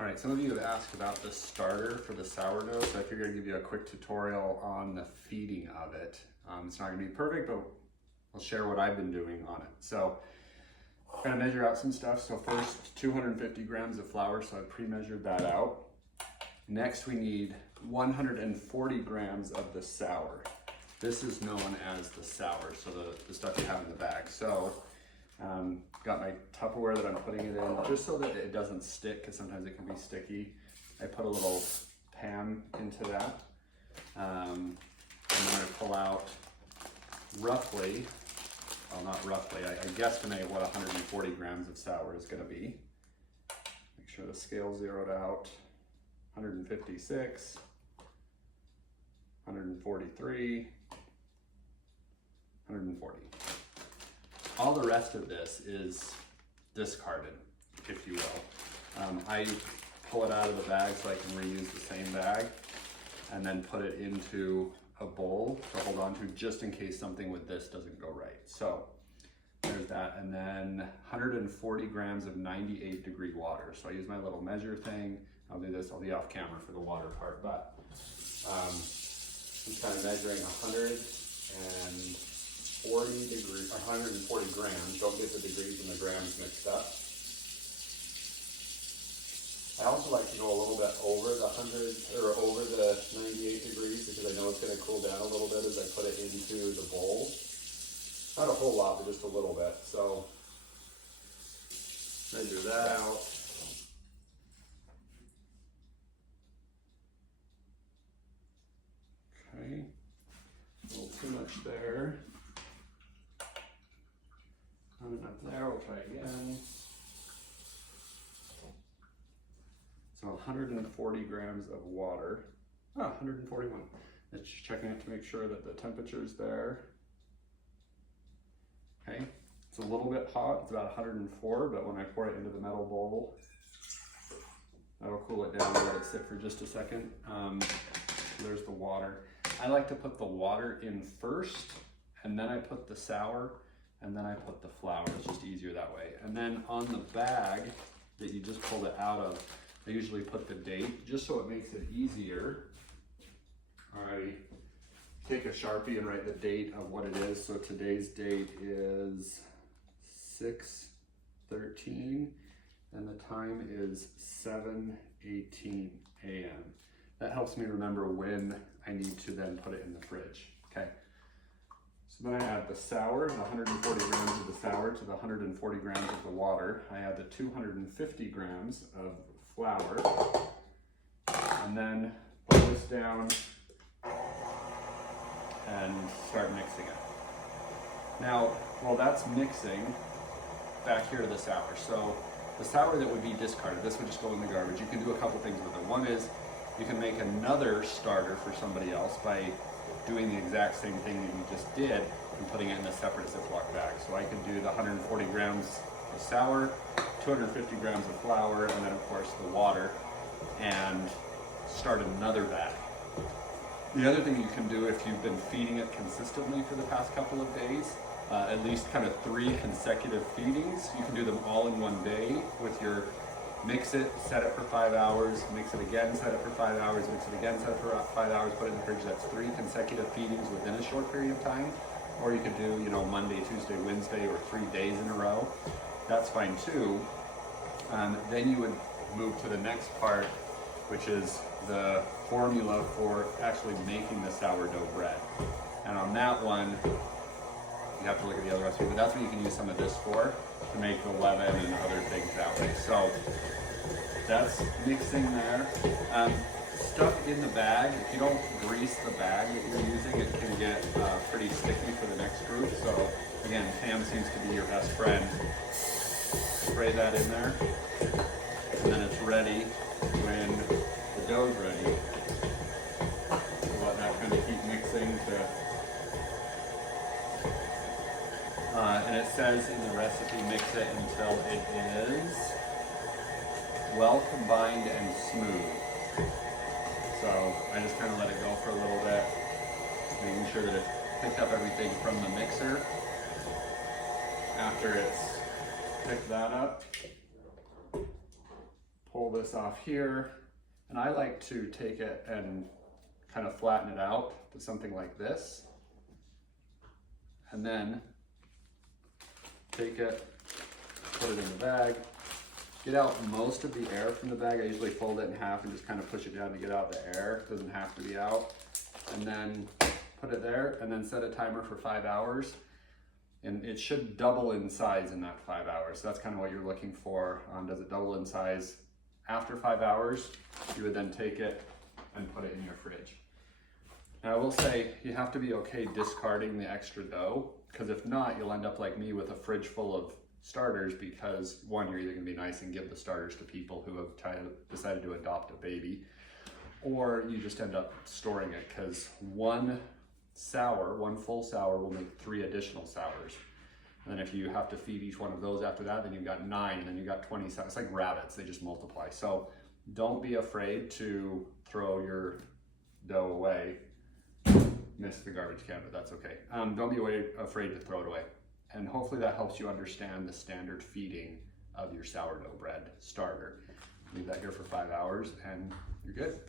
All right, some of you have asked about the starter for the sourdough, so I figured I'd give you a quick tutorial on the feeding of it. It's not gonna be perfect, but I'll share what I've been doing on it. So I'm gonna measure out some stuff. So first, 250 grams of flour, so I pre-measured that out. Next, we need 140 grams of the sour. This is known as the sour, so the stuff you have in the bag. So got my Tupperware that I'm putting it in, just so that it doesn't stick, because sometimes it can be sticky. I put a little pan into that. And then I pull out roughly, well not roughly, I guesstimate what 140 grams of sour is gonna be. Make sure the scale's zeroed out. 156, 143, 140. All the rest of this is discarded, if you will. I pull it out of the bag so I can reuse the same bag and then put it into a bowl to hold on to just in case something with this doesn't go right. So there's that, and then 140 grams of 98-degree water. So I use my little measure thing. I'll do this, I'll be off camera for the water part, but I'm kind of measuring 140 grams. Don't get the degrees and the grams mixed up. I also like to go a little bit over the 98 degrees because I know it's going to cool down a little bit as I put it into the bowl. Not a whole lot, but just a little bit. So measure that out. Okay, a little too much there. Not enough there, we'll try again. So 140 grams of water. 141. Just checking it to make sure that the temperature's there. Okay, it's a little bit hot, it's about 104, but when I pour it into the metal bowl, that'll cool it down and let it sit for just a second. There's the water. I like to put the water in first, and then I put the sour, and then I put the flour. It's just easier that way. And then on the bag that you just pulled it out of, I usually put the date, just so it makes it easier. I take a Sharpie and write the date of what it is. So today's date is 6/13, and the time is 7:18 a.m. That helps me remember when I need to then put it in the fridge. Okay. So then I add the sour, the 140 grams of the sour to the 140 grams of the water. I add the 250 grams of flour, and then put this down and start mixing it. Now, while that's mixing, back here to the sour. So the sour that would be discarded, this would just go in the garbage. You can do a couple things with it. One is you can make another starter for somebody else by doing the exact same thing that you just did and putting it in a separate Ziploc bag. So I could do the 140 grams of sour, 250 grams of flour, and then of course the water, and start another bag. The other thing you can do if you've been feeding it consistently for the past couple of days, at least kind of 3 consecutive feedings, you can do them all in one day with your mix it, set it for 5 hours, mix it again, set it for 5 hours, mix it again, set it for 5 hours, put it in the fridge. That's 3 consecutive feedings within a short period of time. Or you could do, Monday, Tuesday, Wednesday, or 3 days in a row. That's fine too. Then you would move to the next part, which is the formula for actually making the sourdough bread. And on that one, you have to look at the other recipe, but that's what you can use some of this for, to make the leaven and other things that way. So that's mixing there. Stuff in the bag, if you don't grease the bag that you're using, it can get pretty sticky for the next group. So again, Tam seems to be your best friend. Spray that in there, and then it's ready when the dough's ready. So let that kind of keep mixing and it says in the recipe, mix it until it is well combined and smooth. So I just kind of let it go for a little bit, making sure that it picked up everything from the mixer. After it's picked that up, pull this off here. And I like to take it and kind of flatten it out to something like this. And then take it, put it in the bag, get out most of the air from the bag. I usually fold it in half and just kind of push it down to get out the air. It doesn't have to be out. And then put it there and then set a timer for 5 hours. And it should double in size in that 5 hours. So that's kind of what you're looking for. Does it double in size after 5 hours? You would then take it and put it in your fridge. Now I will say you have to be okay discarding the extra dough, because if not, you'll end up like me with a fridge full of starters, because one, you're either gonna be nice and give the starters to people who have decided to adopt a baby, or you just end up storing it, because one full sour will make 3 additional sours. And then if you have to feed each one of those after that, then you've got 9, and then you've got 20 sours. It's like rabbits, they just multiply. So don't be afraid to throw your dough away. Missed the garbage can, but that's okay. Don't be afraid to throw it away. And hopefully that helps you understand the standard feeding of your sourdough bread starter. Leave that here for 5 hours and you're good.